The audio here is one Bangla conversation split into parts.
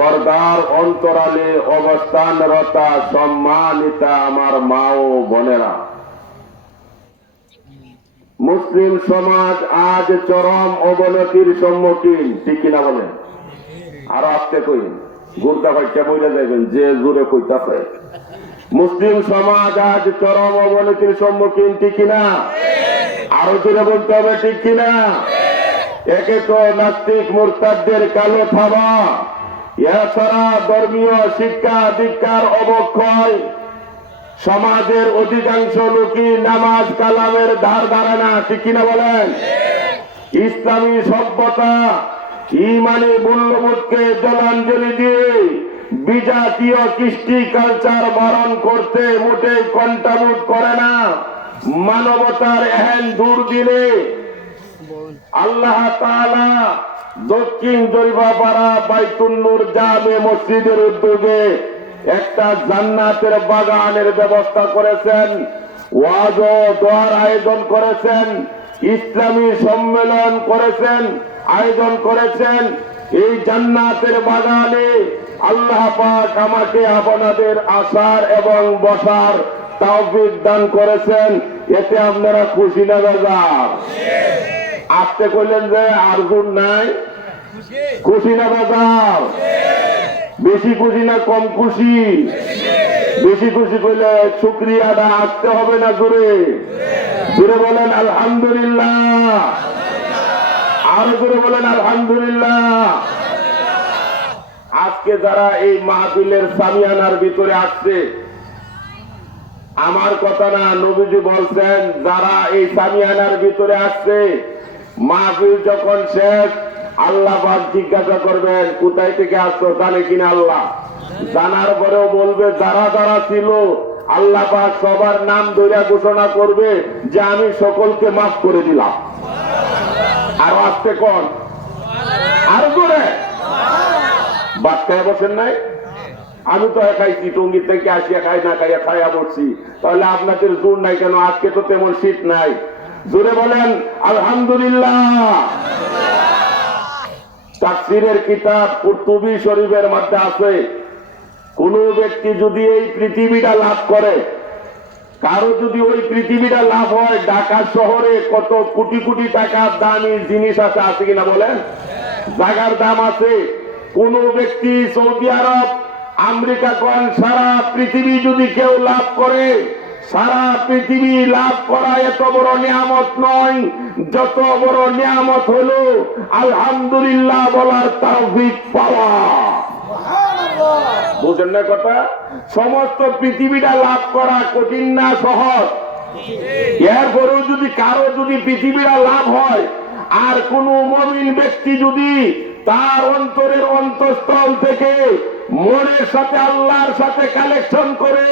পর্দার অন্তরালে অবস্থানরতা সম্মানিতা আমার মা ও বোনেরা, মুসলিম সমাজ আজ চরম অবনতির সম্মুখীন। ঠিক কিনা বলেন? আরো আস্তে কই, গুরদা ভাইটা বইলে যাবেন যে জোরে কইতাছে। মুসলিম সমাজ আজ চরম অবনতির সম্মুখীন। ঠিক কিনা? আরো জোরে বলতে হবে। ঠিক কিনা? একে তো নাস্তিক মুরতাদদের কালো থাবা, এছাড়া ধর্মীয় শিক্ষা দীক্ষার অবক্ষয়, সমাজের অধিকাংশ লোকই নামাজ কালামের ধার ধারে না। ঠিক কিনা বলেন? ইসলামী সভ্যতা ইমানি মূল্যবোধকে জলাঞ্জলি দিয়ে বিজাতীয় কৃষ্টি কালচার বরণ করতে মোটে কণ্ঠাবোধ করে না। মানবতার এহেন দুর্দিনে আল্লাহ তাআলা দক্ষিণ জরিপাপাড়া বাইতুন নূর জামে মসজিদের উদ্যোগে একটা জান্নাতের বাগানের ব্যবস্থা করেছেন, ওয়াজ ও দোয়ার আয়োজন করেছেন, ইসলামী সম্মেলন করেছেন, আয়োজন করেছেন। এই জান্নাতের বাগানে আল্লাহ পাক আমাকে আপনাদের আসার এবং বসার তৌফিক দান করেছেন। এতে আপনারা খুশি না বেজার? আসতে কইলেন যে আরজুন নাই, খুশি না বেজার? বেশি খুশি না কম খুশি? বেশি খুশি কইলে শুকরিয়াটা আসতে হবে না জোরে? জোরে বলেন আলহামদুলিল্লাহ। আরো জোরে বলেন আলহামদুলিল্লাহ। আজকে যারা এই মাহফিলের সামিয়ানার ভিতরে আসছে, আমার কথা না, নবীজি বলছেন যারা এই সামিয়ানার ভিতরে আসছে, মাহফিল যখন শেষ আল্লাহ পাক জিজ্ঞাসা করবেন কোথায় থেকে আসছো, জানে কিনা আল্লাহ? জানার পরেও বলবে যারা যারা ছিল, আল্লাহ পাক সবার নাম ধরে ঘোষণা করবে যে আমি সকলকে মাফ করে দিলাম। আর আসতে কোন আর করে বাচ্চায় বসেন নাই? আমি তো খাইছি, টঙ্গির থেকে আসিয়া খাই না খাইয়া খাইয়া বসছি, তাহলে আপনাদের জোর নাই কেন? আজকে তো তেমন শীত নাই। জোরে বলেন আলহামদুলিল্লাহ। তাফসীরের কিতাব কুরতুবী শরীফের মধ্যে আছে, কোন ব্যক্তি যদি এই পৃথিবীটা লাভ করে, কারো যদি ওই পৃথিবীটা লাভ হয়, ঢাকা শহরে কত কোটি কোটি টাকার দামি জিনিস আছে, আছে কিনা বলেন? জায়গার দাম আছে। কোন ব্যক্তি সৌদি আরব, আমেরিকা কোন সারা পৃথিবী যদি কেউ লাভ করে, সারা পৃথিবী লাভ করা এত বড় নিয়ামত নয়, যত বড় নিয়ামত হলো আলহামদুলিল্লাহ বলার তৌফিক পাওয়া। বুঝেন না কথা? সমস্ত পৃথিবীটা লাভ করা কঠিন না সহজ? এরপরেও যদি কারো যদি পৃথিবীটা লাভ হয়, আর কোন মুমিন ব্যক্তি যদি তার অন্তরের অন্তঃস্থল থেকে মনের সাথে আল্লাহর সাথে কালেকশন করে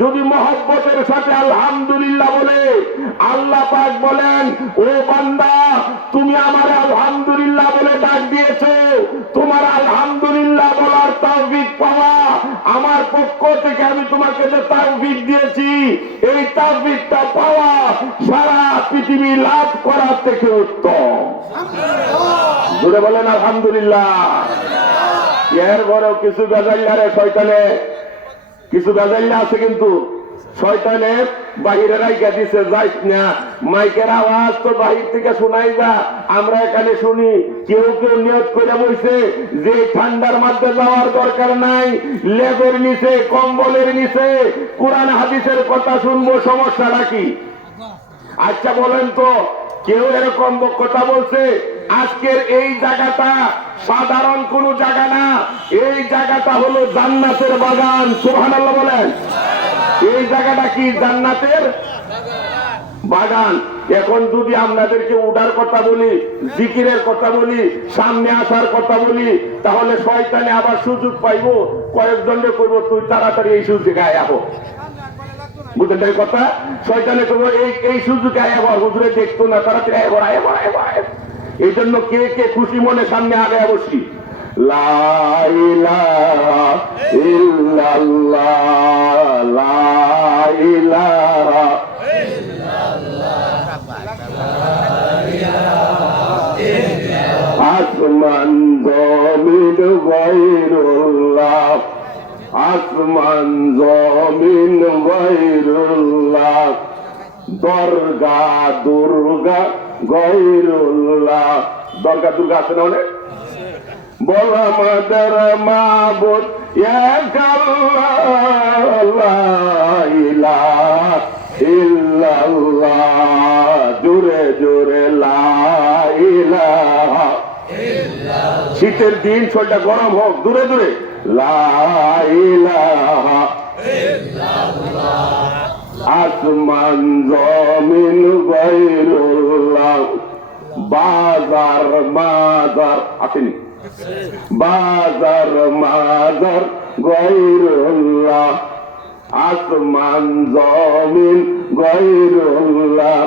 যদি মহব্বতের সাথে আলহামদুলিল্লাহ বলে, আল্লাহ পাক বলেন ও বান্দা তুমি আমার আলহামদুলিল্লাহ বলে ডাক দিয়েছো, তোমার আলহামদুলিল্লাহ বলার তৌফিক পাওয়া আমার পক্ষ থেকে আমি তোমাকে যে তৌফিক দিয়েছি, এই তৌফিকটা পাওয়া সারা পৃথিবী লাভ করার থেকে উত্তম। জোরে বলেন আলহামদুলিল্লাহ। এর ঘরেও কিছু বেজাইলারে শয়তানে, কিছু বেজাইলা আছে, কিন্তু শয়তানে বাহিরে রাইখা দিছে, যাইস না, মাইকের আওয়াজ তো বাহির থেকে শোনাই যা, আমরা এখানে শুনি। কেউ কেউ নিয়ত করে বলছে যে ঠান্ডার মধ্যে যাওয়ার দরকার নাই, লেবের নিচে কম্বলের নিচে কোরআন হাদিসের কথা শুনবো, সমস্যাটা কি? আচ্ছা বলেন তো, কেউ এরকম কথা বলছে? আজকের এই জায়গাটা সাধারণ কোন জায়গা না, এই জায়গাটা হলো জান্নাতের বাগান। সুবহানাল্লাহ বলেন। এই জায়গাটা কি? জান্নাতের বাগান। এখন যদি আপনাদেরকে উঠার কথা বলি, জিকিরের কথা বলি, সামনে আসার কথা বলি, তাহলে শয়তানে আবার সুযোগ পাইব, কয়েকজনকে করব তুই তাড়াতাড়ি এই সুযোগে আয় আবো। বুঝলেন এই কথা? শয়তানে করবো এই সুযোগে আয় আবার, হুজুরে দেখতো না, তাড়াতাড়ি আয় আয় আয়। এই জন্য কে কে খুশি মনে সামনে আগে বসি। লা ইলাহা ইল্লাল্লাহ, লা ইলাহা ইল্লাল্লাহ। আসমান জমিন গায়রুল্লাহ আসমান জমিন গায়রুল্লাহ, দরগা দুর্গা গায়রুল্লাহ। দরগা দুর্গা আছে না অনেক? বল আমাদের মাবুদ এক আল্লাহ, লা ইলাহা ইল্লাল্লাহ, জোরে জোরে লা ইলাহা। শীতের দিন শরীরটা গরম হোক, দূরে দূরে লা ইলাহা। আসমান জমিন গায়রুল্লাহ, বাজার মাজার আসেনি, বাজার মাজার গায়রুল্লাহ, আসমান জমিন গায়রুল্লাহ,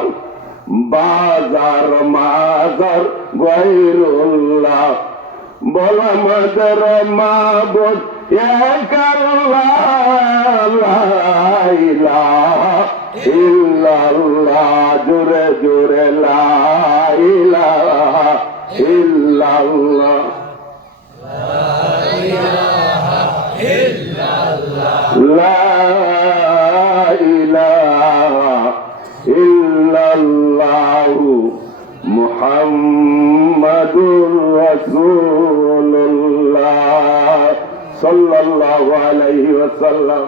বাজার মাজার গায়রুল্লাহ। বল আমাদের মাবুদ এক আল্লাহ, লা ইলাহা ইল্লাল্লাহ, জোরে জোরে লা ইলাহা ইল্লাল্লাহ, লা ইলাহা ইল্লাল্লাহু মুহাম্মাদুর রাসূলুল্লাহ সাল্লাল্লাহু আলাইহি ওয়াসাল্লাম।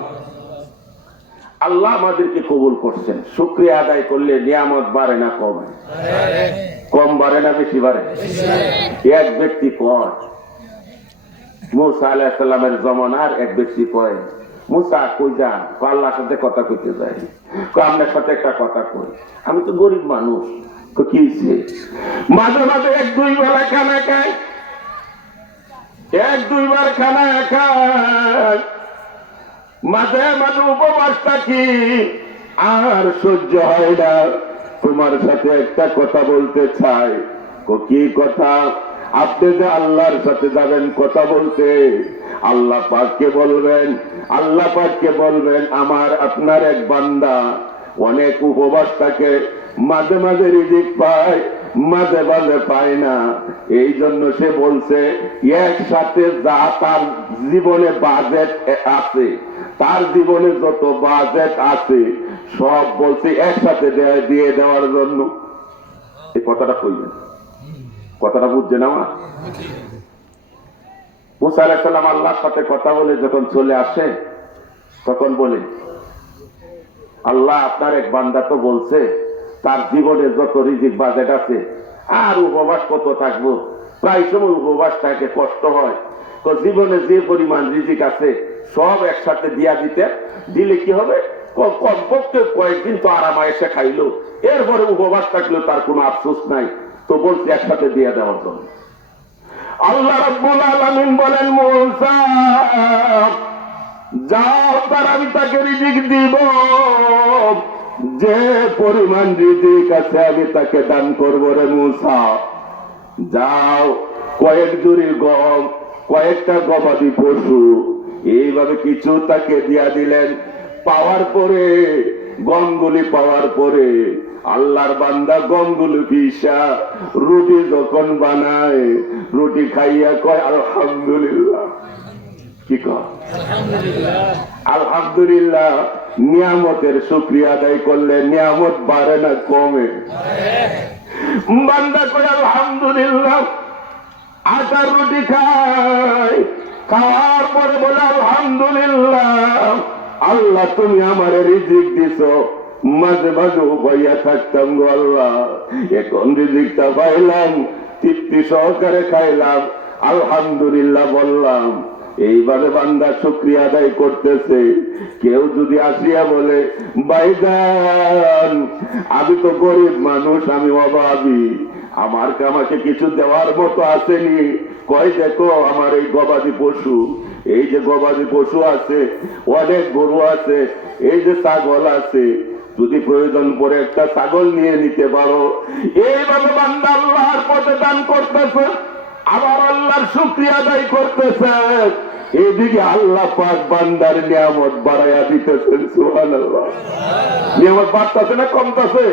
আল্লাহ আমাদেরকে কবুল করছেন। শুকরিয়া আদায় করলে নিয়ামত বাড়ে না কমে? কম বাড়ে না বেশি বাড়ে? এক ব্যক্তি কয়, মুসা আলাইহিস সালামের জমানার এক ব্যক্তি কয়, মুসা কই যান? আল্লাহর সাথে কথা কইতে যাই। আপনার সাথে একটা কথা কই, আমি তো গরিব মানুষ। কি মাঝে মাঝে এক দুই বেলা খানা খাই, এক দুইবার খানা খাই, মাঝে মাঝে উপবাস থাকি, আর সহ্য হয় না। তোমার সাথে একটা কথা বলতে চাই। কি কথা? আপনি যে আল্লাহর সাথে যাবেন কথা বলতে, আল্লাহ পাককে বলবেন, আল্লাহ পাককে বলবেন আমার আপনার এক বান্দা অনেক উপবাস থাকে, মাঝে মাঝে রিজিক পায়, মাঝে মাঝে পায় না। এই জন্য সে বলছে একসাথে যা তার জীবনে বাজেট আছে, তার জীবনে যত বাজেট আছে সব বলছে একসাথে দিয়ে দেওয়ার জন্য। এই কথাটা কইলেন, কথাটা বুঝছে না? মুসা আলাইহিস সালাম আল্লাহর সাথে কথা বলে যখন চলে আসে, তখন বলে আল্লাহ আপনার এক বান্দা তো বলছে তার জীবনে যত রিজিক বাজেট আছে, আর উপবাস কত থাকবো, প্রায় সময় উপবাস থাকে, কষ্ট হয়। তো জীবনে যে পরিমাণ রিজিক আছে সব একসাথে দিয়া দিলে কি হবে? কমপক্ষে কয়েকদিন তো আরাম এসে খাইলো, এরপরে উপবাস থাকলেও তার কোনো আফসোস নাই। তো বলছি একসাথে দিয়ে দেওয়ার জন্য। আল্লাহ রাব্বুল আলামিন বলেন, মুসা যাও, তার আমি তাকে রিজিক দিব, যে পরিমাণ রিজিক আছে আমি তাকে দান করবো রে মুসা। যাও, কয়েক জুড়ি গম, কয়েকটা গবাদি পশু, এইভাবে কিছু তাকে দিয়া দিলেন। পাওয়ার পরে, গমগুলি পাওয়ার পরে আল্লাহর বান্দা গমগুলি পিসা রুটি যখন বানায়, রুটি খাইয়া কয় আলহামদুলিল্লাহ। কি কয়? আলহামদুলিল্লাহ। নিয়ামতের শুকরিয়া আদায় করলে নিয়ামত বাড়ে না কমে? বান্দা কয় আলহামদুলিল্লাহ, আটার রুটি খায়, খাওয়ার পরে বলে আলহামদুলিল্লাহ, আল্লাহ তুমি আমার রিজিক দিছো। মাঝে মাঝে উপাইয়া থাকতাম গো আল্লাহ, এখন রিজিকটা পাইলাম, তৃপ্তি সহকারে খাইলাম, আলহামদুলিল্লাহ বললাম। এইভাবে বান্দা শুকরিয়া আদায় করতেছে। কেউ যদি আসিয়া বলে ভাইজান আমি তো গরিব মানুষ, আমি অভাবী, আমার আমাকে কিছু দেওয়ার মতো আসেনি, কয় দেখো আমার এই গবাদি পশু, এই যে গবাদি পশু আছে, অনেক গরু আছে, এই যে ছাগল আছে, যদি প্রয়োজন পড়ে একটা ছাগল নিয়ে নিতে পারো। এইভাবে বান্দা আল্লাহর পথে দান করতেছে, আবার আল্লাহর শুকরিয়া আদায় করতেছে। এদিকে আল্লাহ পাক বান্দার নিয়ামত বাড়াইয়া দিতেছেন। সুবহানাল্লাহ। নিয়ামত বাড়তেছে না কমতেছে?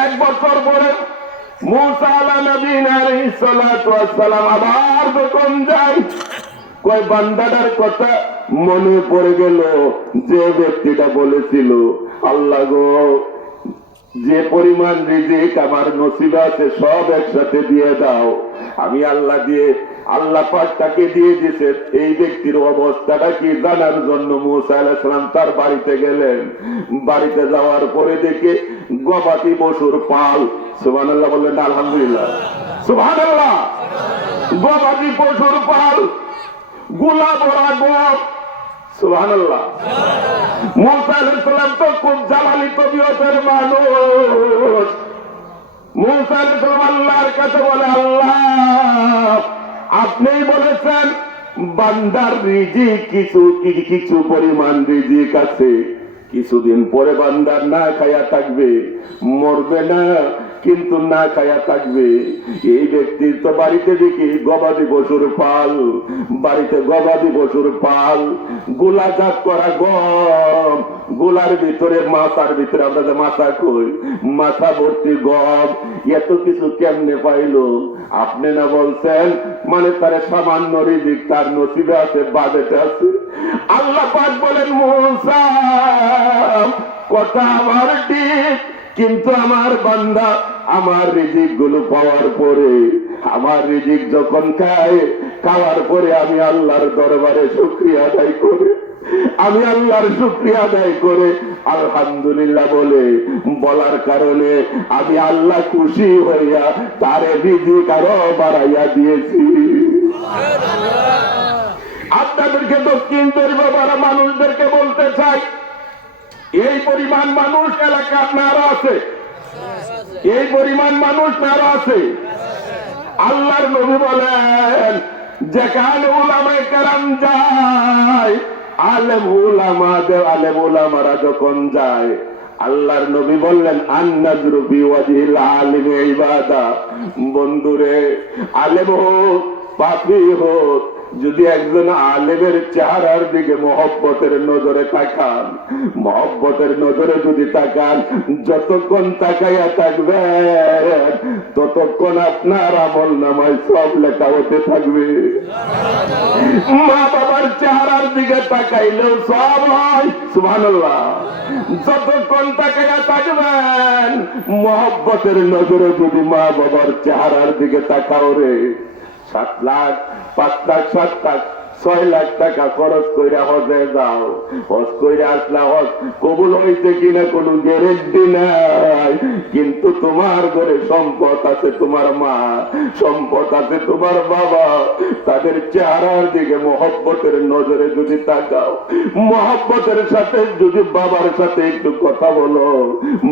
এক বছর পরে মুসা আলাইহিস সালাতু ওয়াস সালাম আবার যখন যায়, কয় বান্দাটার কথা মনে পড়ে গেল, যে ব্যক্তিটা বলেছিল আল্লাহ গো, যে পরিমাণ রিজিক আমার নসিবে আছে সব একসাথে দিয়ে দাও। আমি আল্লাহ দিয়ে, আল্লাহ পাক তাকে দিয়ে দিয়েছে। এই ব্যক্তির অবস্থাটা কি জানার জন্য মুসা আলাইহিস সালাম তার বাড়িতে গেলেন। বাড়িতে যাওয়ার পরে দেখে গবাদি পশুর পাল, সুবহানাল্লাহ বললেন, আলহামদুলিল্লাহ, সুবহানাল্লাহ, গবাদি পশুর পাল, গোলা ভরা গোপ, সুবহানাল্লাহ। মুসা আলাইহিস সালাম তো খুব জালালি তবিয়তের মানুষ। মুসা আলাইহিস সালাম আল্লাহর কাছে বলে, আল্লাহ আপনিই বলেছেন বান্দার রিজিক কিছু পরিমাণ রিজিক আছে, কিছুদিন পরে বান্দার না খায়া থাকবে, মরবে না কিন্তু না খায়া থাকবে। এই ব্যক্তির তো বাড়িতে দেখি গবাদি পশুর পাল, বাড়িতে গবাদি পশুর পাল, গোলাজাত করা গম, গোলার ভিতরে মাথার ভিতরে আমরা যে মাথা কই, মাথা ভর্তি গম, এত কিছু কেমনে পাইলো? আপনি না বলছেন মানে তার সামান্য রিজিক তার নসিবে আছে, বাজেটে আছে। আল্লাহ পাক বলেন, মুসা কথা আমার ঠিক, কিন্তু আমার বান্দা আমার রিজিক গুলো পাওয়ার পরে, আমার রিজিক যখন খায়, খাওয়ার পরে আমি আল্লাহর দরবারে শুকরিয়া আদায় করে, আমি আল্লাহর শুকরিয়া আদায় করে আলহামদুলিল্লাহ বলার কারণে আমি আল্লাহ খুশি হইয়া তারে রিজিক আরো বাড়াইয়া দিয়েছি। আপনাদেরকে দক্ষিণের ব্যাপারে মানুষদেরকে বলতে চাই, এই পরিমাণ মানুষ এলাকা আপনারা আছে, এই পরিমাণ মানুষ নারা আছে। আল্লাহর নবী বলেন, যেখানে উলামায়ে কেরাম যায়, আলেম উলামারা যখন যায়, আল্লাহর নবী বললেন, আন-নাজরু ফি ওয়াজহিল আলিমি ইবাদা। বন্ধুরে, আলেম হোক পাপী হোক, যদি একজন আলেমের চেহারার দিকে মহব্বতের নজরে তাকান, মহব্বতের নজরে যদি তাকান, যতক্ষণ তাকাইয়া থাকবেন ততক্ষণ আপনার আমল নামায় সব লেখা হতে থাকবে। মা বাবার চেহারার দিকে তাকাইলেও সব হয়, সুবহানাল্লাহ। যতক্ষণ তাকাইয়া থাকবেন, মহব্বতের নজরে যদি মা বাবার চেহারার দিকে তাকাও রে, 7 লাখ 5 লাখ 7 লাখ 6 লাখ টাকা খরচ করে হজে যাও, হজ করে আসলা, হজ কবুল হয়েছে কিনা কোনো গ্যারেন্টি নাই। কিন্তু তোমার ঘরে সম্পদ আছে, তোমার মা, সম্পদ আছে তোমার বাবা, তাদের চেহারার দিকে মহব্বতের নজরে যদি তাকাও, মহব্বতের সাথে যদি বাবার সাথে একটু কথা বলো,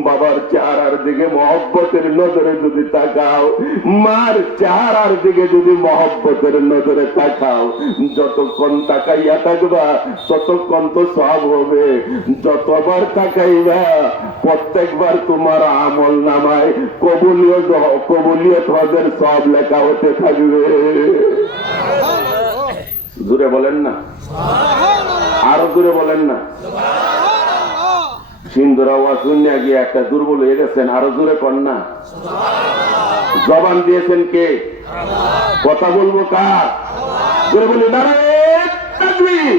বাবার চেহারার দিকে মহব্বতের নজরে যদি তাকাও, মার চেহারার দিকে যদি মহব্বতের নজরে তাকাও, যতক্ষণ তাকাইয়া থাকবা ততক্ষণ তো সব হবে। যতবার তাকাইবা প্রত্যেকবার তোমার আমল নামায় কবুলিয়ত হজের সব লেখা হতে থাকবে। জোরে বলেন না, আরো জোরে বলেন না। সিন্ধুর আওয়াজ শুনে গিয়ে একটা দুর্বল হয়ে গেছেন, আরো জোরে কর না। জবান দিয়েছেন কে? কথা বলবো কার? জোরে বলি নারে তাকবীর,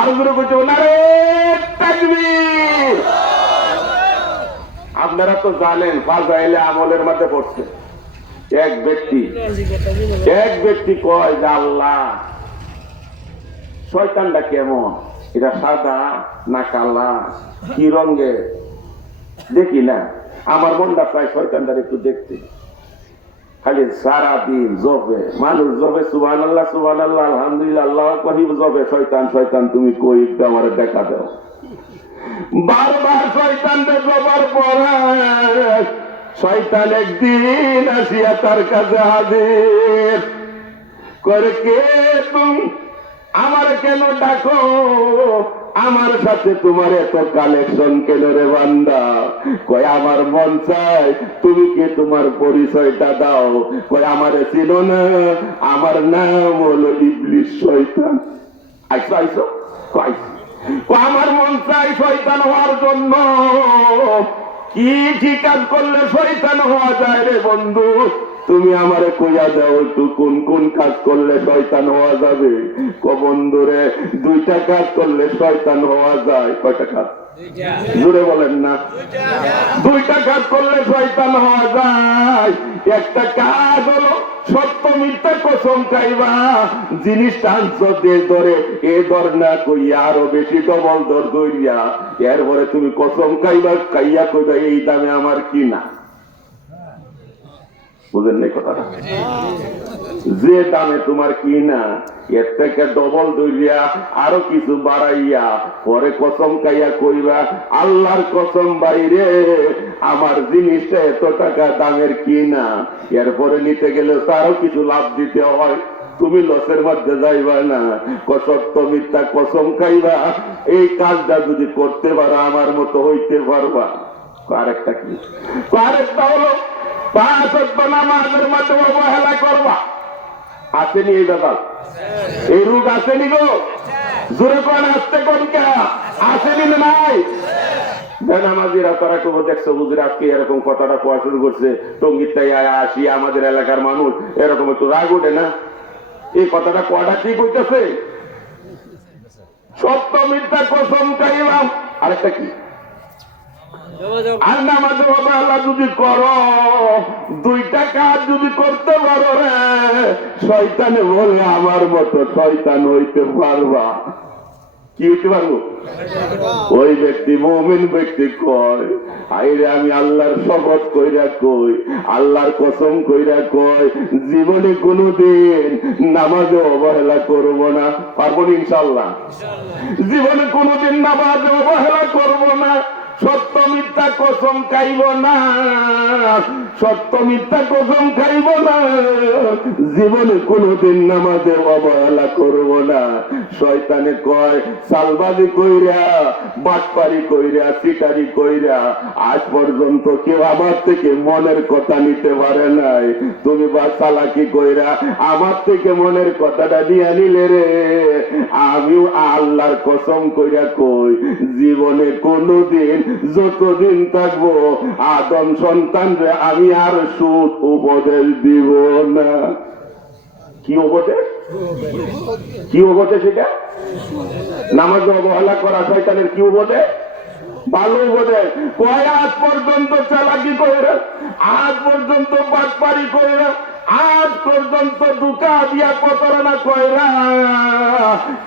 আরো জোরে বলতে নারে তাকবীর। আপনারা তো জানেন ফাজাইলে আমলের মধ্যে পড়ছে, এক ব্যক্তি কয় যে আল্লাহ শয়তানটা কেমন, এটা সাদা না কালা, কি রঙের দেখি না, আমার মনটা চায় শয়তানটার একটু দেখতে। খালি সারাদিন জবে মানুষ, জবে সুবহানাল্লাহ সুবহানাল্লাহ আলহামদুলিল্লাহ আল্লাহু আকবার, জবে শয়তান শয়তান তুমি কই আমার দেখা দাও। বারবার শয়তানকে জবার পরে শয়তান একদিন আসিয়া তার কাছে হাজির করে, কে তুমি আমার কেন ডাকো, আমার সাথে তোমার এত কালেকশন কেন রে বান্দা? কয় আমার মন চাই তুমি কি তোমার পরিচয়টা দাও। কয় আমারে চিনো না, আমার নাম হলো ইবলিস শয়তান। আইসো আইসো, আমার মন চাই শয়তান হওয়ার জন্য। কি ঠিক কাজ করলে শয়তান হওয়া যায় রে বন্ধু? তুমি আমারে কইয়া দাও একটু কোন কোন কাজ করলে শয়তান হওয়া যাবে। বন্ধুরে, দুইটা কাজ করলে শয়তান হওয়া যায়। কয়টা কাজ? জোরে বলেন না। দুইটা কাজ করলে শয়তান হওয়া যায়। একটা কাজ হলো সত্য মিথ্যা কসম খাইবা, জিনিসটা আনছো দে ধরে এ দর না কইয়া আরো বেশি ডবল দর ধরিয়া এরপরে তুমি কসম খাইবা, খাইয়া কইবা এই দামে আমার কিনা। বুঝেন নাই কথাটা? যে দামে তোমার কিনা এর থেকে ডবল ধরিয়া আরো কিছু বাড়াইয়া পরে কসম খাইয়া কইবা আল্লাহর কসম বাইরে আমার জিনিসটা এত টাকা দামের কিনা। এরপরে নিতে গেলে তারও কিছু লাভ দিতে হয়, তুমি লসের মধ্যে যাইবা না। সত্য মিথ্যা কসম খাইবা, এই কাজটা যদি করতে পারো আমার মতো হইতে পারবা। আরেকটা কি? আরেকটা হলো 5 ওয়াক্ত নামাজের মধ্যে অবহেলা করবা। আসেনি এই ব্যাপার? এই রোগ আসেনি গো? জোরে কোন আসতে কোন কে আসেনি না? নাই বেনামাজিরা তারা কেউ দেখছো বুঝে আজকে এরকম কথাটা কোয়া শুরু করছে, টঙ্গিরটাই আসি আমাদের এলাকার মানুষ এরকম একটু রাগ ওঠে না? এই কথাটা কোয়াটা ঠিক হইতেছে? সত্য মিথ্যা কসম খাইবা। আরেকটা কি? আর নামাজে অবহেলা যদি করো, দুইটা কাজ যদি করতে পারো রে, শয়তানে বলে আমার মতো শয়তান হইতে পারবা। কি হইতে পারবো? ওই ব্যক্তি মুমিন ব্যক্তি কয় আইরে আমি আল্লাহর শপথ কইরা কই, আল্লাহর কসম কইরা কই, জীবনে কোনোদিন নামাজে অবহেলা করব না। পারবো ইনশাআল্লাহ? জীবনে কোনোদিন নামাজে অবহেলা করব না, সত্য মিথ্যা কসম খাইব না, সত্য মিথ্যা কসম খাইব না, জীবনে কোনোদিন নামাজে অবহেলা করব না। শয়তানে কয় সালবাজি কইরা, বাটপারি কইরা, সিটারি কইরা আজ পর্যন্ত কেউ আমার থেকে মনের কথা নিতে পারে নাই। তুমি বা চালাকি কইরা আমার থেকে মনের কথাটা নিয়ে নিলে রে, আমিও আল্লাহর কসম কইরা কই জীবনে কোনোদিন যতদিন থাকবো আদম সন্তানরে আমি আর সুদ উপদেশ দিব না। কি উপদেশ? কি উপদেশ এটা? নামাজ অবহেলা করা শয়তানের কি উপদেশ? ভালো উপদেশ। কয় আজ পর্যন্ত চালাকি কইরা, আজ পর্যন্ত বাটপারি কইরা, আজ পর্যন্ত দুকা দিয়া প্রতারণা কইরা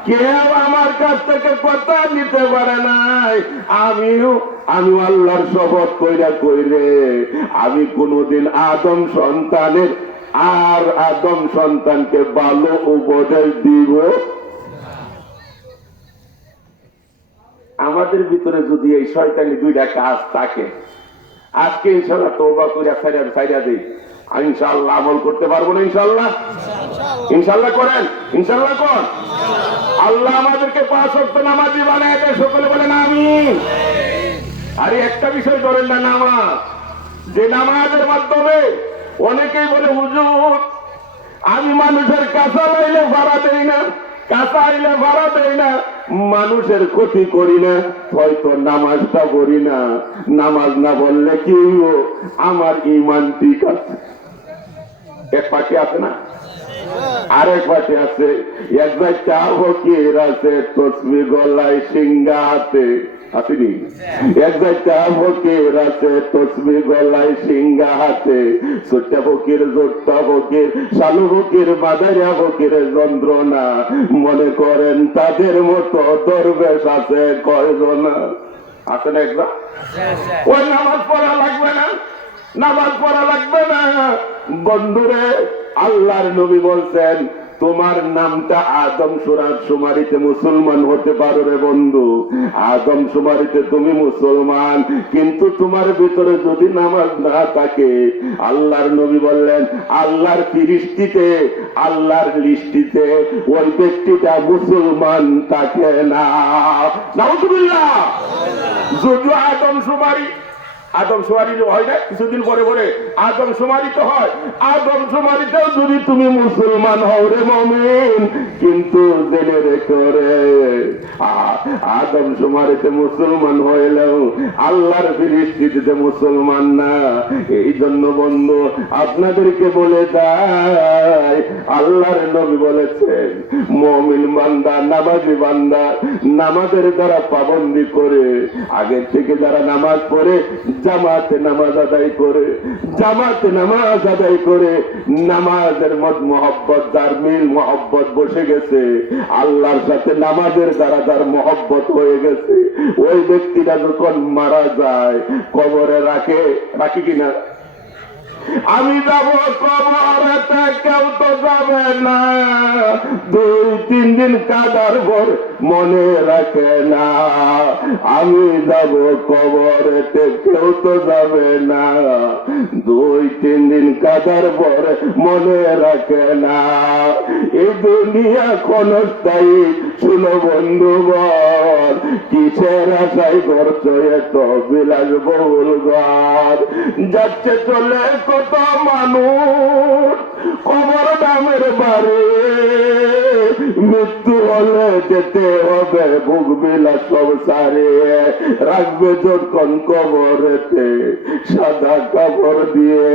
কেউ আমার কাছ থেকে কথা নিতে পারে নাই। আমি আল্লাহর শপথ কইরা কইরে আমি কোনদিন আদম সন্তানের আর আদম সন্তানকে ভালো উপদেশ দিব। আমাদের ভিতরে যদি এই শয়তানি দুইটা কাজ থাকে, আজকে ইনশাআল্লাহ তওবা কইরা ছাইরা দেই, ইনশাআল্লাহ আমল করতে পারবো না। ইনশাআল্লাহ ইনশাআল্লাহ করেন, ইনশাআল্লাহ কর। আল্লাহ আমাদেরকে 5 ওয়াক্ত নামাজি বানায় দেয়। সকলে বলেন আমিন। আরে একটা বিষয় ধরেন না, নামাজ, যে নামাজের মাধ্যমে অনেকেই বলে হুজুর আমি মানুষের কাঁচা লাইলে ভাড়া দেই না, কাঁচা আইলে ভাড়া দেই না, মানুষের ক্ষতি করি না, হয়তো নামাজটা পড়ি না। নামাজ না বললে কি আমার ঈমান ঠিক আছে। এক পাশে আছে না, আরেক পাশে আছে এক একটা ফকির আছে তসবি গলায় সিংহা হাতে, আসেনি? এক একটা ফকির আছে তসবি গলায় সিংহা হাতে, ছোট্টা ফকির, জোট্টা ফকির, শালু ফকির, মাদারিয়া ফকিরের যন্ত্রণা। মনে করেন তাদের মতো দরবেশ আছে কয়জন? আছে না? একবার ওই নামাজ পড়া লাগবে না, নামাজ পড়া লাগবে না। বন্ধুরে, আল্লাহর নবী বলছেন তোমার নামটা আদম সুমারিতে মুসলমান হতে পারো রে বন্ধু, আদম সুমারিতে তুমি মুসলমান, কিন্তু তোমার ভিতরে যদি নামাজ না থাকে, আল্লাহর নবী বললেন আল্লাহর ফিরিস্তিতে, আল্লাহর লিস্টিতে ওই ব্যক্তিটা মুসলমান থাকে না। নাউজুবিল্লাহ। যদিও আদম সুমারি আদমশুমারি হয় না কিছুদিন পরে পরে আদমশুমারি তো হয়। আদমশুমারিতেও যদি তুমি মুসলমান হও রে মুমিন, কিন্তু জেনে রেখো রে আদমশুমারিতে মুসলমান হইলেও আল্লাহর দৃষ্টিতে মুসলমান না। এই জন্য বন্ধু আপনাদেরকে বলে দেয়, আল্লাহর নবী বলেছেন মুমিন বান্দা, নামাজি বান্দা নামাজের দ্বারা পাবন্দি করে, আগের থেকে যারা নামাজ পড়ে জামাতে নামাজ আদায় করে, জামাতে নামাজ আদায় করে, নামাজের মত মহব্বত যার মিল মহব্বত বসে গেছে, আল্লাহর সাথে নামাজের দ্বারা যার মহব্বত হয়ে গেছে, ওই ব্যক্তিটা যখন মারা যায় কবরে রাখে কিনা? আমি যাব কবরেতে, কেউ তো যাবে না, 2-3 দিন কাদার ভর মনে রাখে না। আমি যাব কবরেতে, কেউ তো যাবে না, 2-3 দিন কাদার ভর মনে রাখে না। এই দুনিয়া ক্ষণস্থায়ী, শুনো বন্ধুগণ, কিসের আশায় করছো এত বিলাস বহুল ঘর? যাচ্ছে চলে কত মানুষ কবর নামের বাড়ি, মৃত্যু হলে যেতে হবে বুক বিলাস সব সারিয়ে, রাখবে যখন কবরেতে সাদা কাপড় দিয়ে,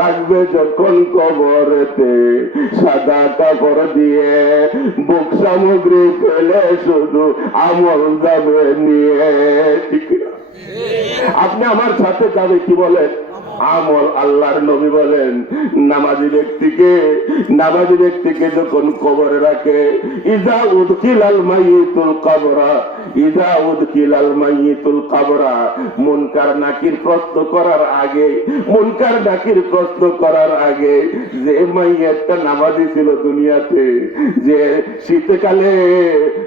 রাখবে যখন কবরেতে সাদা কাপড় দিয়ে, বুক সামগ্রী ফেলে শুধু আমল যাবে নিয়ে। ঠিক না? আপনি আমার সাথে যাবে, কি বলেন? আমল। আল্লাহর নবী বলেন নামাজি ব্যক্তিকে যখন কবরে রাখে, ইজা উদখিলাল মাইয়িতুল কবরা, ইজা উদখিলাল মাইয়িতুল কবরা, মুনকার নাকির প্রশ্ন করার আগে, মুনকার নাকির প্রশ্ন করার আগে, যে মাইয়াতটা নামাজি ছিল দুনিয়াতে, যে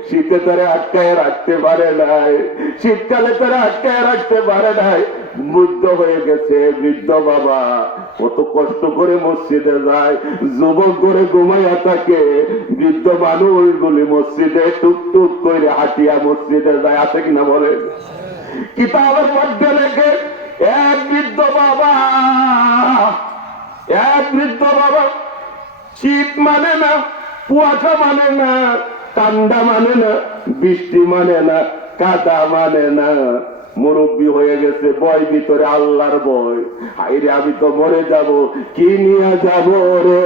শীতে তারে আটকায় রাখতে পারে নাই, শীতকালে তারা আটকায় রাখতে পারে নাই, বৃদ্ধ হয়ে গেছে, বৃদ্ধ বাবা কত কষ্ট করে মসজিদে যায়, যুবক করে ঘুমাইয়া থাকে, বৃদ্ধ মানুষগুলি মসজিদে টুকটুক করে হাঁটিয়া মসজিদে যায়, আছে কিনা বলে? কিতাবের মধ্যে লেখে এক বৃদ্ধ বাবা শীত মানে না, কুয়াশা মানে না, ঠান্ডা মানে না, বৃষ্টি মানে না, কাদা মানে না, মুরব্বী হয়ে গেছে, বয় ভিতরে আল্লাহর ভয়, হাইরে আমি তো মরে যাব, কি নিয়ে যাব রে?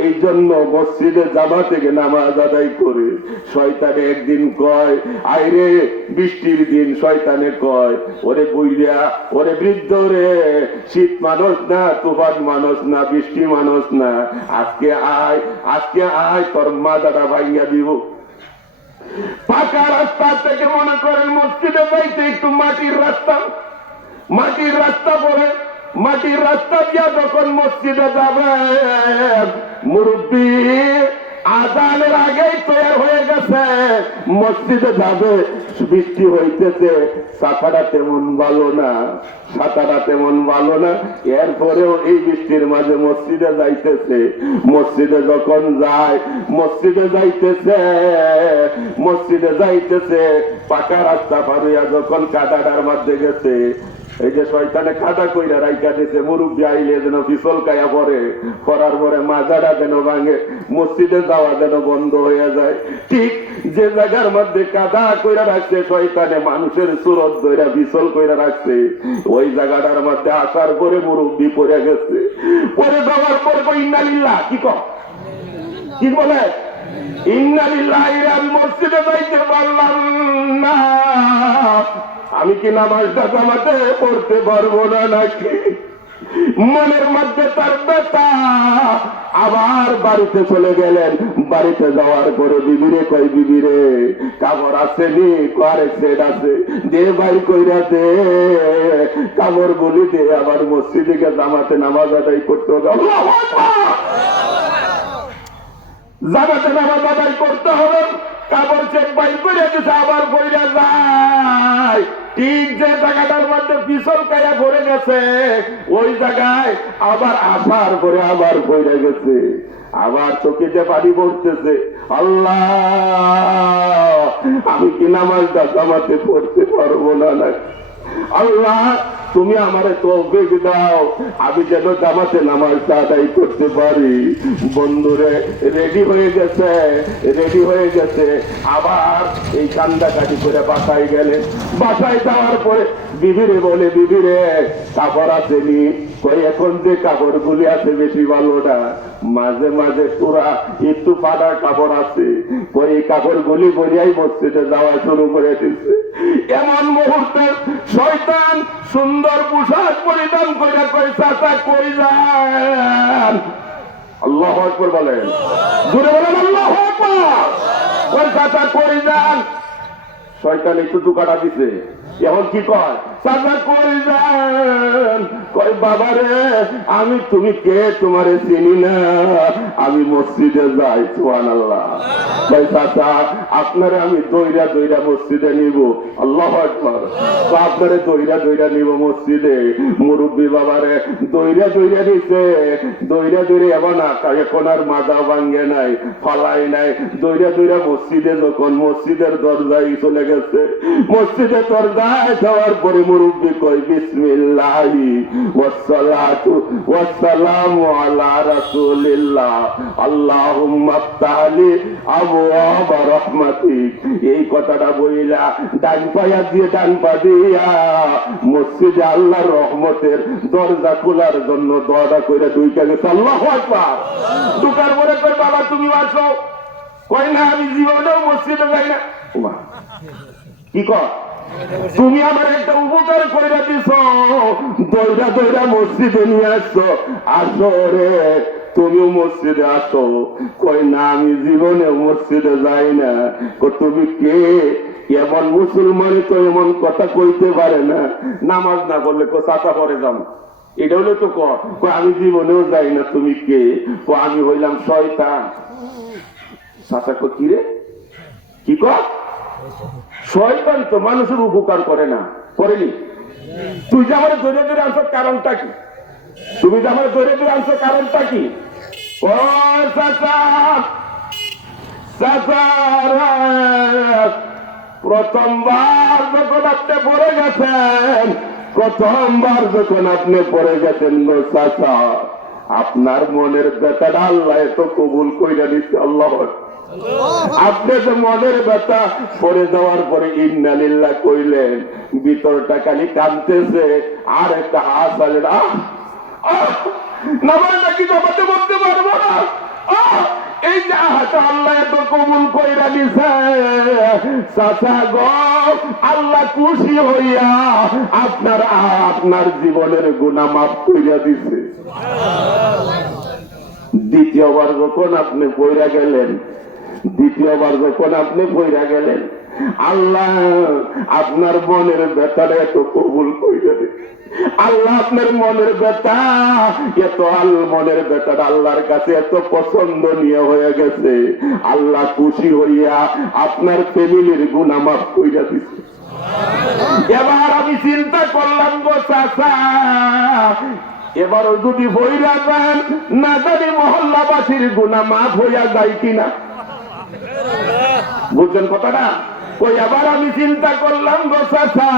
এই জন্য মসজিদে জামা থেকে নামাজ আদায় করে শয়তানে একদিন কয়, আইরে বৃষ্টির দিন শয়তানে কয়, ওরে বুইরা, ওরে বৃদ্ধ রে, শীত মানুষ না, তুফান মানুষ না, বৃষ্টি মানুষ না, আজকে আয় তোর মাথাটা ভাঙিয়া দিব। পাকা রাস্তা থেকে মনে করেন মসজিদে যাইতে একটু মাটির রাস্তা পরে, মাটির রাস্তা দিয়া যখন মসজিদে যাবে, মুরব্বী আজানের আগেই তৈরি হয়ে গেছে, মসজিদে যাবে, বৃষ্টি হইতেছে, ছাতাটা তেমন ভালো না, এরপরেও এই বৃষ্টির মাঝে মসজিদে যাইতেছে, মসজিদে যখন যায়, মসজিদে যাইতেছে, পাকা রাস্তা পারিয়া যখন কাদাটার মধ্যে গেছে, এই যে শয়তানে কাদা কইরা রাইখা দিছে, মুরব্বী আইলে যেন পিছল খাইয়া পড়ে, পড়ার পরে মাজাটা যেন ভাঙে, মসজিদে যাওয়া যেন বন্ধ হয়ে যায়। ঠিক যে জায়গার মধ্যে কাদা কইরা রাখছে শয়তানে, মানুষের সুরত ধইরা পিছল কইরা রাখছে, ওই জায়গাটার মধ্যে আসার পরে মুরব্বী পড়ে গেছে, পরে যাওয়ার পরে ইন্নালিল্লাহ কি বলে, ইন্নালিল্লাহ, আমি মসজিদে যাইতে পারলাম না, আমি কি নামাজটা জামাতে পড়তে পারবো না নাকি? মনের মধ্যে তার ব্যথা, আবার বাড়িতে চলে গেলেন, বাড়িতে যাওয়ার পরে বিবিরে কই, বিবিরে কাপড় আছে নি? আরেক সেট আছে, দে ভাই কইরা দে, কাপড় বলি দে, আবার মসজিদে গিয়ে জামাতে নামাজ আদায় করতে হবে, জামাতে নামাজ আদায় করতে হবে, কাপড় চেক বাইর করে দিছে, আবার পইরা যায়, ঠিক যে জায়গাটার মধ্যে পিছল কায়া পড়ে গেছে, ওই জায়গায় আবার আসার পরে আবার পড়ে গেছে, আবার চোখেতে পানি পড়তেছে, আল্লাহ আমি কি নামাজটা জামাতে পড়তে পারবো না নাকি? আল্লাহ তুমি আমারে তৌফিক দাও, আমি যেন জামাতে নামাজটা আদায় করতে পারি। বন্ধুরে রেডি হয়ে গেছে, আবার এই কান্দাকাটি করে বাসায় গেলেন। বাসায় যাওয়ার পরে বিবিরে বলে, বিবিরে কাপড় আসেনি? কই এখন যে কাপড় গুলি আছে বেশি ভালো না, মাঝে মাঝে পুরা একটু ফাটা কাপড় আছে। কই এই কাপড় গুলি পরিয়াই মসজিদে যাওয়া শুরু করে দিচ্ছে। এমন মুহূর্তে শয়তান সুন্দর পোশাক পরিধান করে কই চাচা কই যান? আল্লাহু আকবার বলেন, জোরে বলেন আল্লাহু আকবার। কই চাচা কই যান? শয়তান একটু দুকাটা দিছে। এখন কি কয়? চাচা কই যান? কই বাবা রে আমি তুমি কে তোমারে চিনি না, আমি মসজিদে যাই। সুবহানাল্লাহ। কই চাচা আপনারে আমি দইরা দইরা মসজিদে নিব। আল্লাহু আকবার। তো আপনারে দইরা দইরা নিব মসজিদে। মুরব্বী বাবারে দইরা দইরা দিছে, দইরা দইরা এবার না এখন আর মাজা ভাঙ্গে নাই, ফালাই নাই। দইরা দইরা মসজিদে যখন মসজিদের দরজায় চলে গেছে, মসজিদের দরজায় যাওয়ার পরে মুরব্বী কই বিসমিল্লাহি ওয়াসসালাতু ওয়াসসালামু আলা রাসূলিল্লাহ আল্লাহুম্মা আফতাহলি আবওয়াব রাহমাতিক। এই কথাটা বইলা ডান পায়া দিয়ে ডান পা দিয়া মসজিদে আল্লাহর রহমতের দরজা খোলার জন্য দোয়া কইরা দুইটা গেছে। আল্লাহু আকবার। দুকার পরে কই বাবা তুমি আসো? কই না আমি জীবনেও মসজিদে যাই না। কি কর? তুমি আমার একটা উপকার করে দিছ, দইরা দইরা মসজিদে নিয়ে আসছো। আসো রে তুমিও মসজিদে আসো। কই না আমি জীবনে মসজিদে যাই না। তুমি কে? এমন মুসলমানই তো এমন কথা কইতে পারে না, নামাজ না করলে চাচা পরে যাম। এটা হলে তো কয় আমি জীবনেও যাই না। তুমি কে? আমি হইলাম শয়তান। চাচা কই কি রে? কি কর? শয়তান তো মানুষের উপকার করে না, করেনি? তুই যে আমার ধরে ধরে আনছো কারণটা কি? তুমি যে আমার ধরে ধরে আনছো কারণটা কি? ও চাচা, চাচা প্রথমবার যখন আপনি পড়ে গেছেন, গো চাচা, আপনার মনের ব্যথাটা আল্লাহ তো কবুল কইরা দিচ্ছে। আল্লাহ আপনি যে মনের ব্যথা পড়ে যাওয়ার পরে ইন্না লিল্লাহ কইলেন, ভিতরটা খালি কাঁদতেছে আর একটা হাত আলে নামাজ নাকি জমাতে বলতে পারবো না। এই যে আহাটা আল্লাহ এত কবুল কইরা দিছে। চাচা গো আল্লাহ খুশি হইয়া আপনার জীবনের গুনাহ মাফ কইরা দিছে। দ্বিতীয়বার যখন আপনি পইরা গেলেন, আল্লাহ আপনার মনের ব্যথাটা এত কবুল কইরা দিছে। আল্লাহ আপনার মনের ব্যথা মনের ব্যথাটা আল্লাহর কাছে এত পছন্দনীয় হয়ে গেছে। আল্লাহ খুশি হইয়া আপনার ফ্যামিলির গুনাহ মাফ কইরা দিছে। এবার আমি চিন্তা করলাম গো চাচা, এবারও যদি বইরা যান না জানি মহল্লাবাসীর গুনাহ মাফ হইয়া যায় কিনা। বুঝছেন কথাটা? ওই এবার আমি চিন্তা করলাম গো চাচা,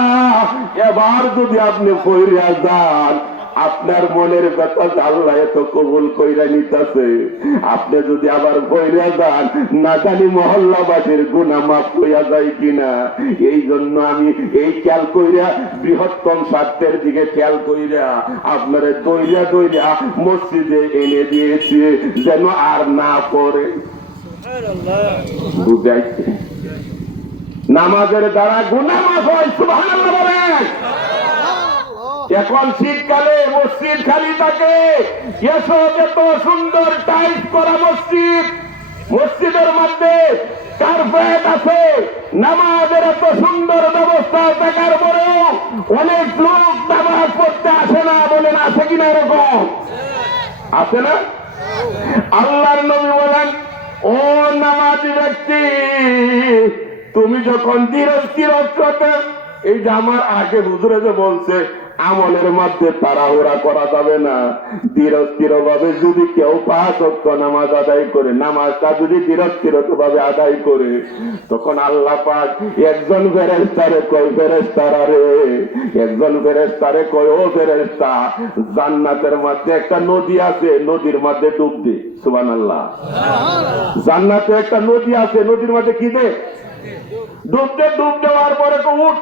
এবার যদি আপনি বইরা যান, আপনার মনের ব্যথা আল্লাহ এত কবুল কইরা নিতেছে। আপনি যদি আবার বইরা যান না জানি মহল্লাবাসীর গুনাহ মাফ হইয়া যায় কিনা। এই জন্য আমি এই খেয়াল কইরা বৃহত্তম স্বার্থের দিকে খেয়াল কইরা আপনারে দইরা দইরা মসজিদে এনে দিয়েছি যেন আর না পড়ে। বুঝাইছে? নামাজের দ্বারা গুনাহ মাফ হয়। সুবহানাল্লাহ বলেন। এখন শীতকালে মসজিদ খালি থাকে, এসব এত সুন্দর টাইলস করা মসজিদ, মসজিদের মধ্যে কার্পেট আছে, নামাজের এত সুন্দর ব্যবস্থা থাকার পরেও অনেক লোক নামাজ পড়তে আসে না। বলেন আছে কিনা? এরকম আছে না? আল্লাহর নবী বলেন, ও নামাজি ব্যক্তি, তুমি যখন এই যে আমার আগে হুজুরে যে বলছে আমলের মধ্যে তাড়াহুড়া করা যাবে না। ধীরস্থির ভাবে যদি কেউ 5 ওয়াক্ত নামাজ আদায় করে, নামাজটা যদি ধীরস্থির ভাবে আদায় করে, তখন আল্লাহ পাক একজন ফেরেশতারে কয়, ফেরেশতারা রে, একজন ফেরেশতারে কয়, ও ফেরেশতা, জান্নাতের মধ্যে একটা নদী আছে, নদীর মধ্যে ডুব দে। সুবহানাল্লাহ। জান্নাতে একটা নদী আছে, নদীর মধ্যে কি দে? ডুব দে। ডুব দেওয়ার পরে তো উঠ,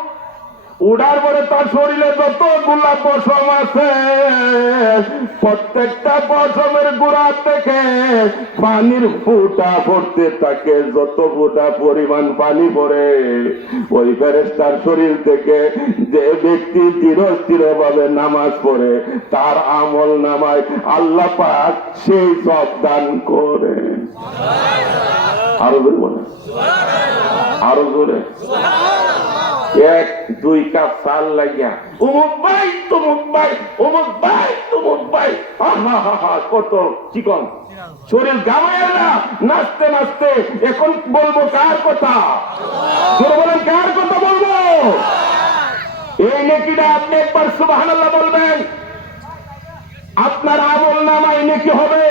উঠার পরে তার শরীরে যতগুলা পশম আছে, প্রত্যেকটা পশমের গোড়া থেকে পানির ফুটা পড়তে থাকে। যত ফুটা পরিমাণ পানি পড়ে, ওই ফেরেশতার শরীর থেকে যে ব্যক্তি ধীরস্থির ভাবে নামাজ পড়ে, তার আমল নামায় আল্লাহ পাক সেই সব দান করে। আরো জোরে বলে, আরো জোরে। 1-2 কাপ চাল লাগিয়া অমুক ভাই তমুক ভাই, অমুক ভাই তমুক ভাই, কত চিকন শরীর গামায় না, নাচতে নাচতে। এখন বলবো কার কথা? জোরে বলেন, কার কথা বলবো? এই নেকিটা আপনি একবার সুবহানাল্লাহ বলবেন, আপনার আমল নামায় নেকি হবে,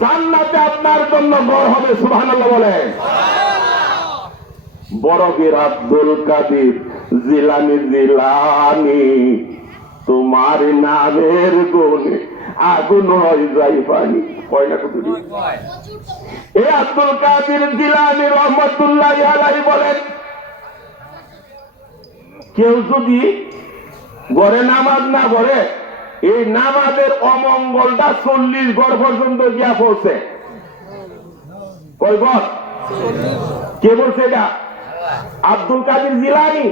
জান্নাতে আপনার জন্য ঘর হবে। সুবহানাল্লাহ বলেন। বড় বীর আব্দুল কাদের জিলানি, জিলানি তোমার নামের গুণে আগুন হয়ে যায় পানি। কয় না কত? এই আব্দুল কাদের জিলানি রহমাতুল্লাহ আলাইহি বলেন, কেউ যদি ঘরে নামাজ না পড়ে, এই নামাজের অমঙ্গলটা 40 ঘর পর্যন্ত গিয়া পৌঁছে। কয় ঘর? কে বলছে এটা? আব্দুল কাদের জিলানি,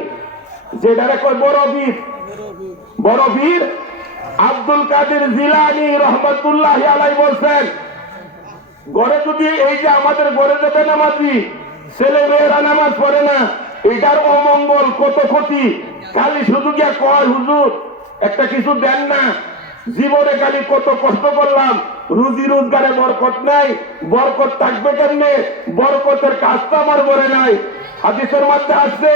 যেটারে কয় বড় বীর। বড় বীর আব্দুল কাদের জিলানি রহমাতুল্লাহ আলাইহি বলছেন, ঘরে যদি এই যে আমাদের ঘরে যে বেনামাজি ছেলে মেয়েরা নামাজ পড়ে না, এটার অমঙ্গল কত ক্ষতি। খালি শুধু গিয়া কয়, হুজুর একটা কিছু দেন না, জীবনে খালি কত কষ্ট করলাম, রুজি রোজগারে বরকত নাই, বরকত থাকবে কেমনে? বরকতের কাজটা আমার ঘরে নাই। হাদিসের মধ্যে আসছে,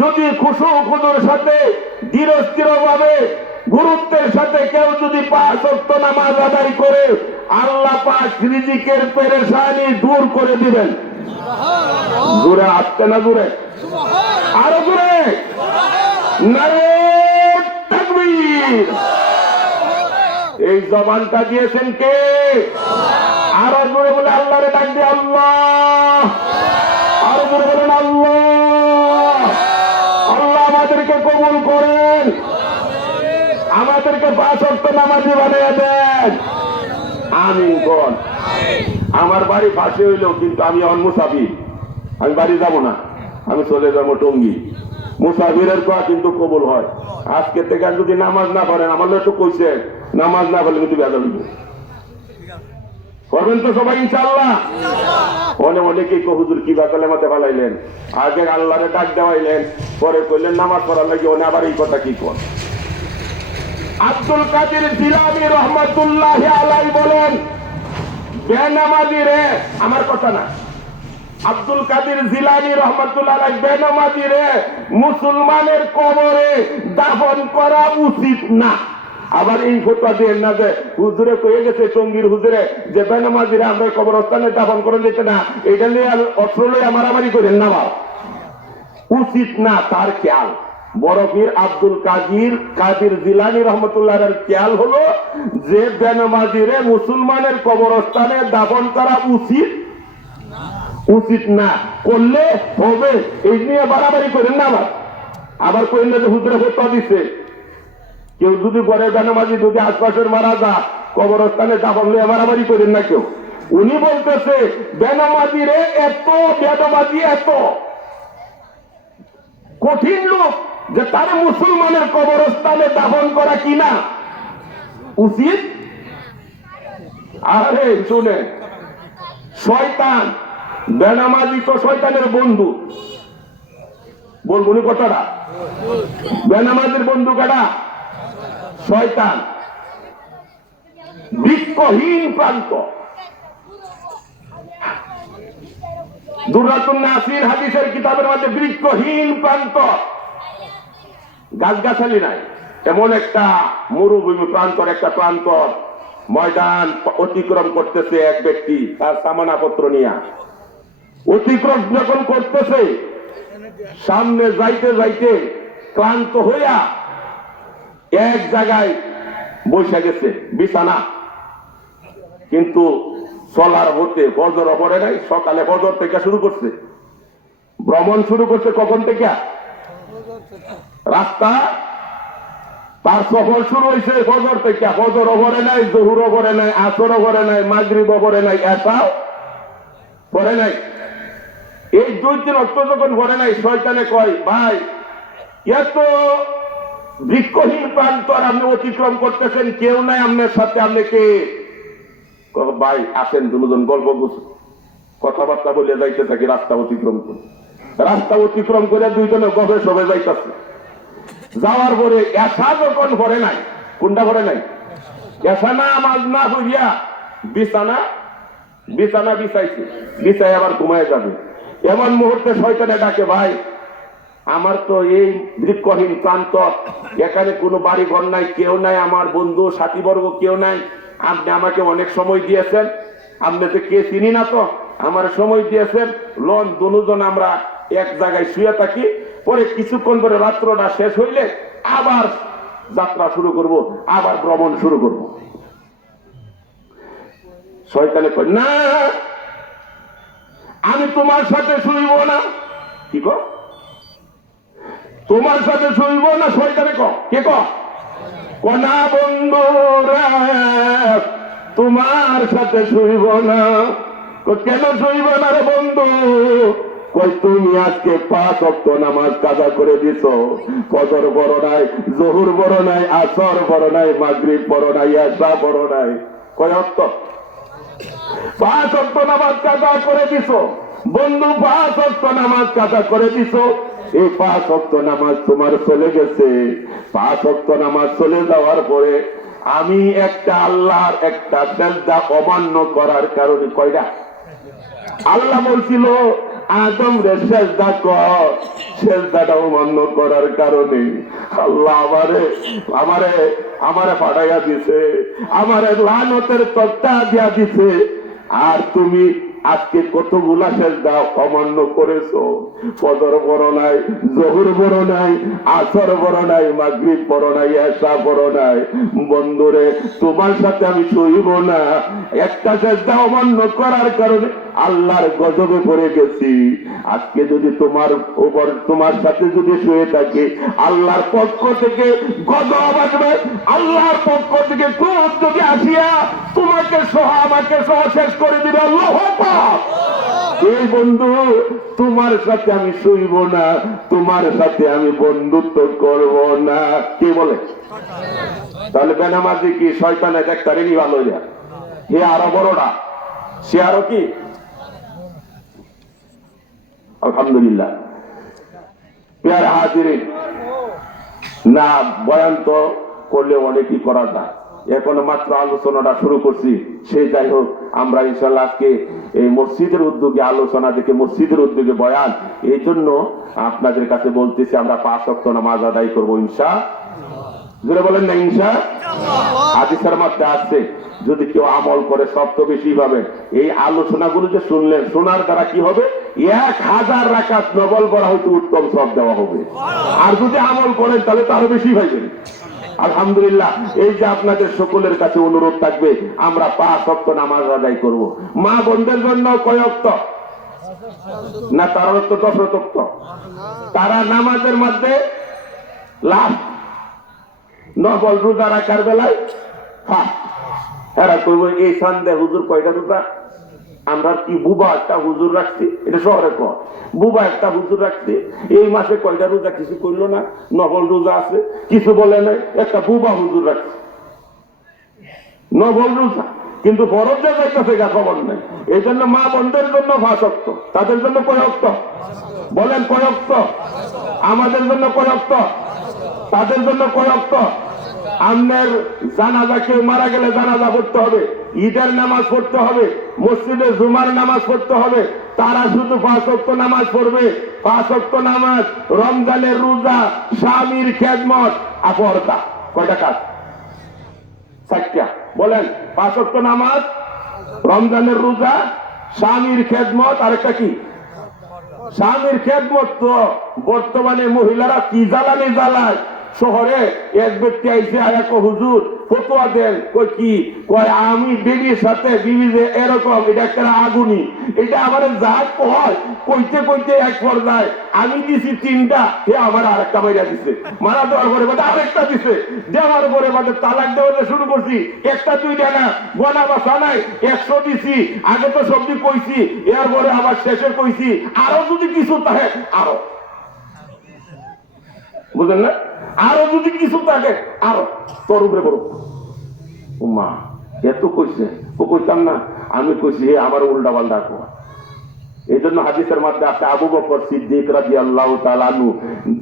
যদি খুশু খুদুর সাথে ধীরস্থির ভাবে গুরুত্বের সাথে কেউ যদি 5 ওয়াক্ত নামাজ আদায় করে, আল্লাহ পাক রিজিকের পেরেশানি দূর করে দিবেন। জোরে আসতে না, জোরে আরো জোরে, নারে তাকবীর। এই জবানটা দিয়েছেন কে? আরো জোরে বলে আল্লাহরে ডাক দিয়ে আল্লাহ। আরো জোরে বলেন আল্লাহ। আল্লাহ আমাদেরকে কবুল করেন, আমাদেরকে 5 ওয়াক্ত নামাজি বানিয়ে দেন। আমিন কোন। আমার বাড়ি পাশে হইলেও কিন্তু আমি এখন মুসাফির, আমি বাড়ি যাব না, আমি চলে যাবো টঙ্গী। মুসাফিরের দোয়া কিন্তু কবুল হয়। আজকে থেকে যদি নামাজ না পড়েন, আমার তো কইছে নামাজ না পড়লে কিন্তু বেদা দিব করবেন তো সবাই ইনশাআল্লাহ। অনেকেই হুজুর কি বাকালে মাতে ফালাইলেন, আগে আল্লাহরে ডাক দেওয়াইলেন, পরে কইলেন নামাজ পড়ার লাগে, ওনে আবার এই কথা কি কর। আব্দুল কাদের জিলানী রহমাতুল্লাহ আলাইহি বলেন, বেনামাজি রে, আমার কথা না, আব্দুল কাদের জিলানী রহমাতুল্লাহ আলাইহি বেনামাজি রে মুসলমানের কবরে দাফন করা উচিত না। আবার এই ফতোয়া দেন না যে হুজুরে কয়ে গেছে টঙ্গীর হুজুরে যে বেনামাজিরা আমরা কবরস্থানে দাফন করে দিতে না, এটা নিয়ে অস্ত্র লইয়া মারামারি করেন না, উচিত না। তার খেয়াল বড় পীর আব্দুল কাদের জিলানী রহমাতুল্লাহ এর খেয়াল হলো যে বেনামাজিরে মুসলমানের কবরস্থানে দাফন করা উচিত না, করলে হবে এই নিয়ে বাড়াবাড়ি করেন না। আবার কইলে যে হুজুরে ফতোয়া দিচ্ছে, কেউ যদি ঘরে বেনামাজি যদি আশপাশের মারা যা, কবরস্থানে দাফন নিয়ে মারামারি করেন না কেউ। উনি বলতেছে বেনামাজিরে বেনামাজি এত কঠিন লোক যে তার মুসলমানের কবরস্থানে দাফন করা কিনা উচিত। আরে শুনে, শয়তান বেনামাজি তো শয়তানের বন্ধু। বলবো কথাটা, বেনামাজির বন্ধু কাটা শয়তান। বৃক্ষহীন প্রান্ত, দুররাতুন নাসির হাদিসের কিতাবের মধ্যে বৃক্ষহীন প্রান্ত, গাছগাছালি নাই, এমন একটা মরুভূমি প্রান্তর, একটা প্রান্তর ময়দান অতিক্রম করতেছে এক ব্যক্তি তার সামানাপত্র নিয়ে। অতিক্রম যখন করতেছে, সামনে যাইতে যাইতে ক্লান্ত হইয়া এক জায়গায় বসে গেছে, বিছানা। কিন্তু চলার হতে ফজর পড়ে নাই, সকালে ফজর থেকে শুরু করছে, ভ্রমণ শুরু করছে কখন থেকে? রাস্তা তার সফর শুরু হয়েছে ফজর থেকে। ফজর পড়ে নাই, জহুরও পড়ে নাই, আসরও পড়ে নাই, মাগরিবও পড়ে নাই, এসাও পড়ে নাই। এই 2 দিন অর্থ যখন পড়ে নাই, শয়তানে কয়, ভাই এত বৃক্ষহীন প্রান্তর আপনি অতিক্রম করতেছেন, কেউ নাই আপনার সাথে, আপনি কে? ভাই আসেন দুজন গল্প কথাবার্তা বলে যাইতে থাকি। রাস্তা অতিক্রম করে, রাস্তা অতিক্রম করে দুইজনে গবে সবে যাইতেছে। যাওয়ার পরে এসা যখন পড়ে নাই, কোনটা পড়ে নাই? এসা না মাঝ না হইয়া বিছানা বিছাইছে, বিছাই আবার ঘুমায় যাবে। এমন মুহূর্তে শয়তানে ডাকে, ভাই আমার তো এই বৃক্ষহীন প্রান্ত, এখানে কোনো বাড়ি ঘর নাই, কেউ নাই, আমার বন্ধু সাথীবর্গ কেউ নাই। আপনি আমাকে অনেক সময় দিয়েছেন, আপনি তো কে চিনি না, তো আমার সময় দিয়েছেন, লোন দুজন আমরা এক জায়গায় শুয়ে থাকি, পরে কিছুক্ষণ পরে রাত্রটা শেষ হইলে আবার যাত্রা শুরু করব, আবার ভ্রমণ শুরু করব। শয়তানে কয়, না আমি তোমার সাথে শুইব না। কি কো? তোমার সাথে শুইব না? শয়তানে কে কনা বন্ধু তোমার সাথে শুইব না। কেন শুইব না রে বন্ধু? কই তুমি আজকে 5 ওয়াক্ত নামাজ কাজা করে দিছো, ফজর বড় নাই, জহুর বড় নাই, আসর বড় নাই, মাগরিব বড় নাই, এশা বড় নাই। কয় ওয়াক্ত? 5 ওয়াক্ত নামাজ কাজা করে দিছো বন্ধু, 5 ওয়াক্ত নামাজ কাজা করে দিছো। এই 5 ওয়াক্ত নামাজ তোমার চলে গেছে। 5 ওয়াক্ত নামাজ চলে যাওয়ার পরে আমি একটা আল্লাহর একটা সেজদা অমান্য করার কারণে, কয়টা? আল্লাহ বলছিল আদম রে সেজদা কর, সেজদাটা অমান্য করার কারণে আল্লাহ আমারে পাঠাইয়া দিছে, আমারে লানতের তক্তা দিয়া দিছে। আর তুমি আজকে কতগুলা সেজদা অমান্য করেছো। ফজর বড় নাই, জহুর বড় নাই, আসর বড় নাই, মাগরিব বড় নাই, এশা বড় নাই। বন্ধুরে তোমার সাথে আমি শুইব না। একটা সেজদা অমান্য করার কারণে আল্লাহর গজবে পড়ে গেছি। আজকে যদি তোমার সাথে যদি শুয়ে থাকে, আল্লাহর পক্ষ থেকে গজব আসবে, আল্লাহর পক্ষ থেকে ক্রোধ যদি আসিয়া তোমাকে সহ আমাকে সহ শেষ করে দিবে। আল্লাহু আকবার। এই বন্ধু তোমার সাথে আমি শুইব না, তোমার সাথে আমি বন্ধুত্ব করব না। কে বলে? তাহলে বেনামাজি কি শয়তানের একটা রেনি ভালো যায়? হে আরো বড়টা, সে আরো কি? আলহামদুলিল্লাহ। প্যার হাজিরিন, না বয়ান তো করলে অনেকই করা যায়, এখন মাত্র আলোচনাটা শুরু করছি। সেই যাই হোক, আমরা ইনশাল্লাহ আজকে এই মসজিদের উদ্যোগে আলোচনা দেখে, মসজিদের উদ্যোগে বয়ান, এই জন্য আপনাদের কাছে বলতেছি আমরা 5 ওয়াক্ত নামাজ আদায় করবো ইনশাআল্লাহ। জোরে বলেন না ইনশাআল্লাহ। হাদিসের মধ্যে আসছে যদি কেউ আমল করে সব তো বেশি পাবে। এই আলোচনাগুলো যে শুনলেন, শোনার দ্বারা কি হবে? 1000 রাকাত নফল করা হয়তো উত্তম সব দেওয়া হবে। আর যদি আমল করেন তাহলে তো আরো বেশি পাইবেন। আলহামদুলিল্লাহ। এই যে আপনাদের সকলের কাছে অনুরোধ থাকবে, আমরা 5 ওয়াক্ত নামাজ আদায় করব। মা বোনদের জন্য কয় ওয়াক্ত? না তারা তো 10 ওয়াক্ত। তারা নামাজের মধ্যে লাস্ট নফল রোজা রাখার বেলায় এরা করবো এই সন্দেহ হুজুর কয়টা রোজা? আমরা কি বুবা একটা হুজুর রাখছি? এটা শহরে কর বুবা একটা হুজুর রাখছি, এই মাসে কয়টা রোজা কিছু করলো না, নফল রোজা আছে কিছু বলে নাই, একটা বুবা হুজুর রাখছি নফল রোজা, কিন্তু ফরজ যে যাইতেছে গা খবর নাই। এই জন্য মা বোনদের জন্য 5 ওয়াক্ত, তাদের জন্য কয় ওয়াক্ত? বলেন কয় ওয়াক্ত? আমাদের জন্য কয় ওয়াক্ত? তাদের জন্য কয় ওয়াক্ত? আপনার জানাজা, কেউ মারা গেলে জানাজা পড়তে হবে, ঈদের নামাজ পড়তে হবে, মসজিদে জুমার নামাজ পড়তে হবে, তারা শুধু 5 ওয়াক্ত নামাজ পড়বে, 5 ওয়াক্ত নামাজ, রমজানের রোজা, স্বামীর খেদমত, আপরদা। কয়টা কাজ? 4টা। বলেন, 5 ওয়াক্ত নামাজ, রমজানের রোজা, স্বামীর খেদমত, আরেকটা কি? স্বামীর খেদমত। তো বর্তমানে মহিলারা কি জ্বালানি জ্বালায়। শহরে এক ব্যক্তি আইসে, আয়া কো হুজুর ফতোয়া দেন। কই কি? কয় আমি বিবির সাথে বিবি যে এরকম, এটা একটা আগুনি, এটা আমার যা কয় কইতে কইতে এক পর্যায়ে আমি দিছি 3টা, হে আমার আরেকটা মাইরা দিছে, মারা দেওয়ার পরে বাদে আরেকটা দিছে, দেওয়ার পরে বাদে তালাক দেওয়া শুরু করছি। একটা 2টা না, গোনা বাসা নাই, 100 দিছি। আগে তো সবজি কইছি, এরপরে আবার শেষে কইছি আরো যদি কিছু থাকে, আরো, বুঝলেন না? আরো যদি কিছু থাকে আরো তোর উপরে বড় মা এত কইছে। ও কইতাম না, আমি কইছি হে আমার উল্টা পাল্টা কোয়া। এই জন্য হাদিসের মধ্যে আছে আবু বকর সিদ্দিক রাদিয়াল্লাহু তাআলা আনহু,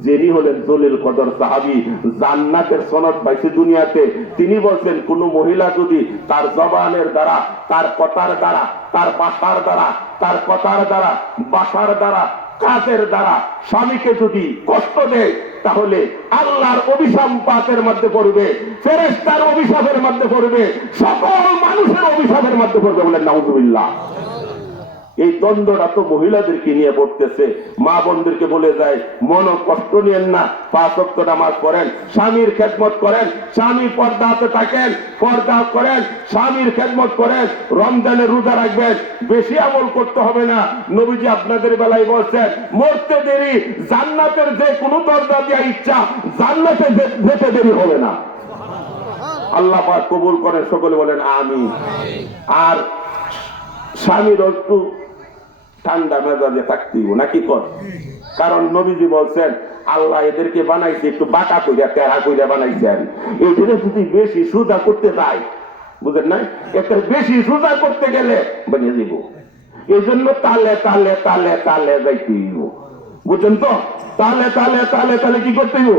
যিনি হলেন জলিল কদর সাহাবী, জান্নাতের সনদ পাইছে দুনিয়াতে। তিনি বলছেন, কোন মহিলা যদি তার জবানের দ্বারা, তার কথার দ্বারা, তার বাসার দ্বারা, তার কথার দ্বারা, বাসার দ্বারা, কাজের দ্বারা স্বামীকে যদি কষ্ট দেয়, তাহলে আল্লাহর অভিশাপের মধ্যে পড়বে, ফেরেশতার অভিশাপের মধ্যে পড়বে, সকল মানুষের অভিশাপের মধ্যে পড়বে। বলেন নাউযুবিল্লাহ। এই দ্বন্দ্বটা তো মহিলাদেরকে নিয়ে পড়তেছে। মা বোনদেরকে বলে যায়, মন কষ্ট নিয়েন না, 5 ওয়াক্ত নামাজ পড়েন, স্বামীর খেদমত করেন, স্বামী পর্দাতে থাকেন, পর্দা করেন, স্বামীর খেদমত করেন, রমজানে রোজা রাখবেন, বেশি আমল করতে হবে না। নবীজি আপনাদের বেলায় বলছেন, মরতে দেরি, জান্নাতের যে কোনো দরজা দেওয়া ইচ্ছা, জান্নাতে যেতে দেরি হবে না। আল্লাহ পাক কবুল করেন, সকলে বলেন আমিন। আর স্বামীর একটু ঠান্ডা মেজাজে থাকতেই নাকি কর, কারণ নবীজি বলছেন আল্লাহ এদেরকে বানাইছে একটু বাঁকা কইরা, তেরা কইরা বানাইছেন। এদের যদি বেশি সোজা করতে যায়, বুঝেন না, একটা বেশি সোজা করতে গেলে বানিয়ে দিব। এই জন্য তালে তালে তালে তালে যাইতে হইব, বুঝছেন তো? তালে তালে তালে তালে কি করতে হইব?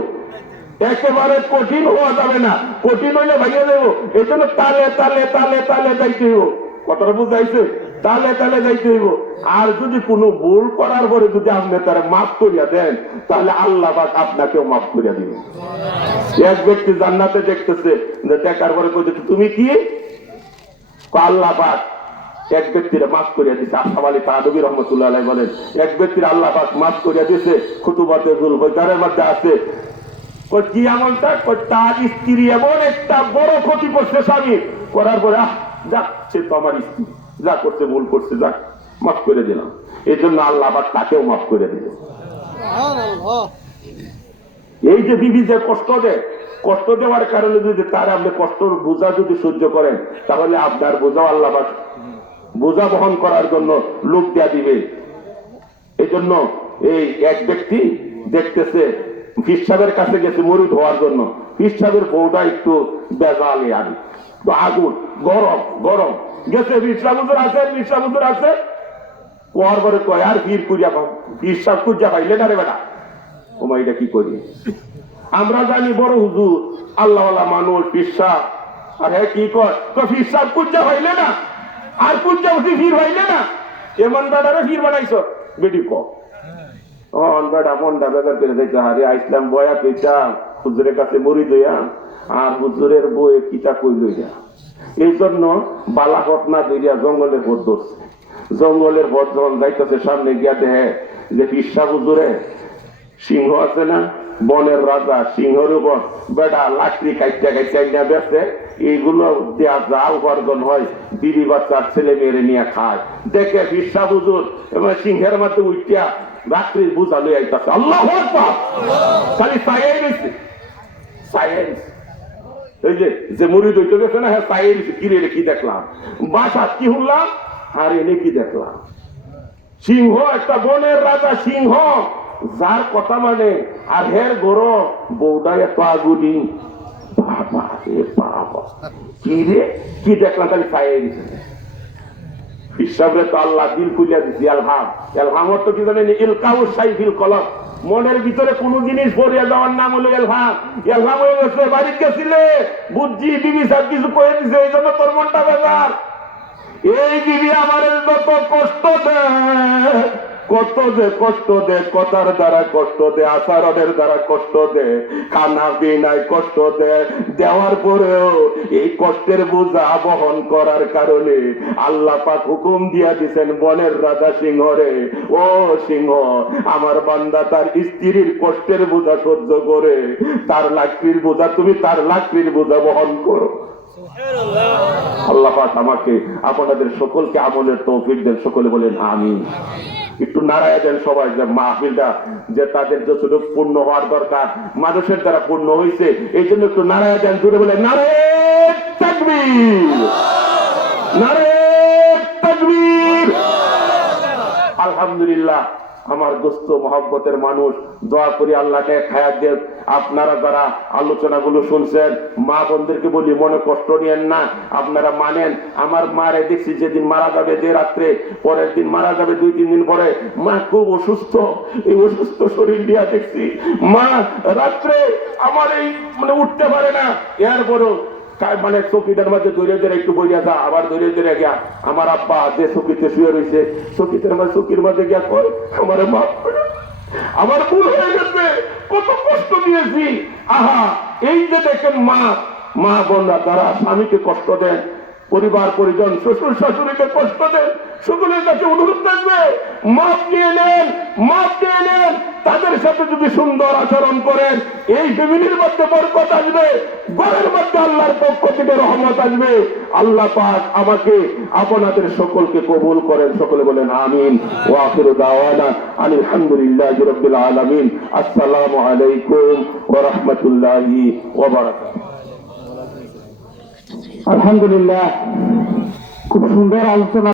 একেবারে কঠিন হওয়া যাবে না, কঠিন হইলে ভাইয়া দেবো। এই জন্য তালে তালে তালে তালে যাইতে হইব। কথাটা বুঝাইছে? তালে তালে যাইতে হইব। আর যদি কোনো ভুল করার পরে যদি আপনি তারা মাফ করিয়া দেন, তাহলে আল্লাহ পাক আপনাকেও মাফ করিয়া দিবেন। এক ব্যক্তি জান্নাতে দেখতেছে, দেখার পরে কইতে তুমি কি? আল্লাহ পাক এক ব্যক্তির মাফ করিয়া দিছে। আশরাফ আলী থানভী রহমাতুল্লাহ আলাইহি বলেন, এক ব্যক্তির আল্লাহ পাক মাফ করিয়া দিছে। খুতুবাতে যুলফিকারের মধ্যে আছে, কি আমলটা? তার স্ত্রী এমন একটা বড় ক্ষতি করছে স্বামী, করার পরে যাক সে তো আমার স্ত্রী, যা করছে ভুল করছে, যাক মাফ করে দিলাম। এই জন্য আল্লাহ আবার তাকেও মাফ করে দিল। এই যে বিবি যে কষ্ট দেয়, কষ্ট দেওয়ার কারণে যদি তার আপনি কষ্ট বোঝা যদি সহ্য করেন, তাহলে আপনার বোঝাও আল্লাহ বোঝা বহন করার জন্য লোক দেয়া দিবে। এই জন্য এই এক ব্যক্তি দেখতেছে, পীর সাহেবের কাছে গেছে মুরিদ হওয়ার জন্য। পীর সাহেবের বউটা একটু বেজালে, আমি তো আগুন, গরম গরম গেছে। পীর সাহেব হুজুর আছে, পীর সাহেব হুজুর আছে। কোয়ার পরে কয়, আর পীর কুরিয়া পীর সাহেব কুরিয়া পাইলে না রে বেটা। ও মা, এটা কি করি? আমরা জানি বড় হুজুর আল্লাহওয়ালা মানুষ, পীর সাহেব। আর হ্যাঁ কি কয়, তো পীর সাহেব কুরিয়া পাইলে না, আর কুরিয়া বসে পীর পাইলে না, এমন বেটারে পীর বানাইছ বেটি ক। বেটা মনটা বেকার করে দেখতে, হারে আইসলাম বয়া পেয়েছা হুজুরের কাছে মরি দইয়া, আর হুজুরের বইয়ে কিতা কই লইয়া। এই জন্য বালাঘট না দইয়া জঙ্গলের ভোট ধরছে। জঙ্গলের ভোট যখন যাইতেছে, সামনে গিয়া দেখে যে পিসা হুজুরে সিংহ আছে না, বনের রাজা, সিংহর উপর বেটা লাকড়ি কাইটা কাইটা বেসে, এইগুলো দেওয়া যা উপার্জন হয় বিবি বাচ্চার ছেলে মেয়েরে নিয়ে খায়। দেখে পিসা হুজুর এবং সিংহের মধ্যে উঠিয়া রাত্রির বুঝা লই আইতাছে। আল্লাহু আকবার! খালি ছায়াই রইছে, ছায়াই রইছে। এই যে মুরিদ হইতে গেছে না, হ্যাঁ ছায়াই রইছে। কি রে, কি দেখলাম? বাসা কি শুনলাম, আর এনে কি দেখলাম? সিংহ, একটা বনের রাজা সিংহ, যার কথা মানে, আর হের গরো বউটা এত আগুনি। বাবা রে বাবা, কি রে কি দেখলাম? খালি ছায়াই রইছে। হিসাবে তো আল্লাহ দিল খুলিয়া দিচ্ছি। এলহাম, এলহামর তো কি জানেন, ইলকাউস সাইফিল কলব, মনের ভিতরে কোন জিনিস ভরিয়া দেওয়ার নাম হলো এলহাম। এলহাম হয়ে গেছে, বাড়িতে গেছিলে বুঝছি বিবি সাহেব কিছু কয়ে দিছে, এই জন্য তোর মনটা বেজার। এই বিবি আমার যত কষ্ট দেয়, কত যে কষ্ট দেয়, কথার দ্বারা কষ্ট দেয়, আচরণের দ্বারা কষ্ট দেয়, খানা পিনায় কষ্ট দেয়, দেওয়ার পরেও এই কষ্টের বোঝা বহন করার কারণে আল্লাহ পাক হুকুম দিয়া দিছেন, বনের রাজা সিংহরে, ও সিংহ, আমার বান্দা তার স্ত্রীর কষ্টের বোঝা সহ্য করে, তার লাকড়ির বোঝা তুমি তার লাকড়ির বোঝা বহন করো। আল্লাহ পাক আমাকে আপনাদের সকলকে আমলের তৌফিক দেন, সকলে বলেন আমিন। একটু নারায় দেন সবাই, যে মাহফিলটা যে তাদের যতটুকু পূর্ণ হওয়ার দরকার মানুষের দ্বারা পূর্ণ হয়েছে, এই জন্য একটু নারায় দেন, জুড়ে বলে নারে তাকবীর, নারে তাকবীর। আলহামদুলিল্লাহ। আমার দোস্ত মহব্বতের মানুষ, দোয়া করি আল্লাহকে খায়াত দেন। আপনারা যারা আলোচনাগুলো শুনছেন, মা বোনদেরকে বলি মনে কষ্ট নিয়েন না, আপনারা মানেন। আমার মারে দেখছি যেদিন মারা যাবে, যে রাত্রে পরের দিন মারা যাবে, 2-3 দিন পরে, মা খুব অসুস্থ, এই অসুস্থ শরীর নিয়ে দেখছি মা রাত্রে আমার এই মানে উঠতে পারে না, এরপরও মানে চকিটার মাঝে দৌড়ে ধরে একটু বইয়া যা, আবার দৌড়ে ধরে গিয়া আমার আব্বা যে চকিতে শুয়ে রয়েছে, চকিটার মাঝে চকির মাঝে গিয়া কই আমার মা, আমার ভুল হয়ে গেছে, কত কষ্ট দিয়েছি। আহা, এই যে দেখেন মা, মা বোনরা যারা স্বামীকে কষ্ট দেন, পরিবার পরিজন শ্বশুর শাশুড়িকে কষ্ট দেন, সকলের কাছে অনুরোধ থাকবে মাপ নিয়ে নেন, মাপ নিয়ে নেন। তাদের সাথে যদি সুন্দর আচরণ করেন, এই ফ্যামিলির মধ্যে বরকত আসবে, ঘরের মধ্যে আল্লাহর পক্ষ থেকে রহমত আসবে। আল্লাহ পাক আমাকে আপনাদের সকলকে কবুল করেন, সকলে বলেন আমিন। ওয়া আখিরু দাওয়ানা আলহামদুলিল্লাহি রাব্বিল আলামিন। আসসালামু আলাইকুম ওয়া রাহমাতুল্লাহি ওয়া বারাকাতুহু। আলহামদুলিল্লাহ, খুব সুন্দর আলোচনা।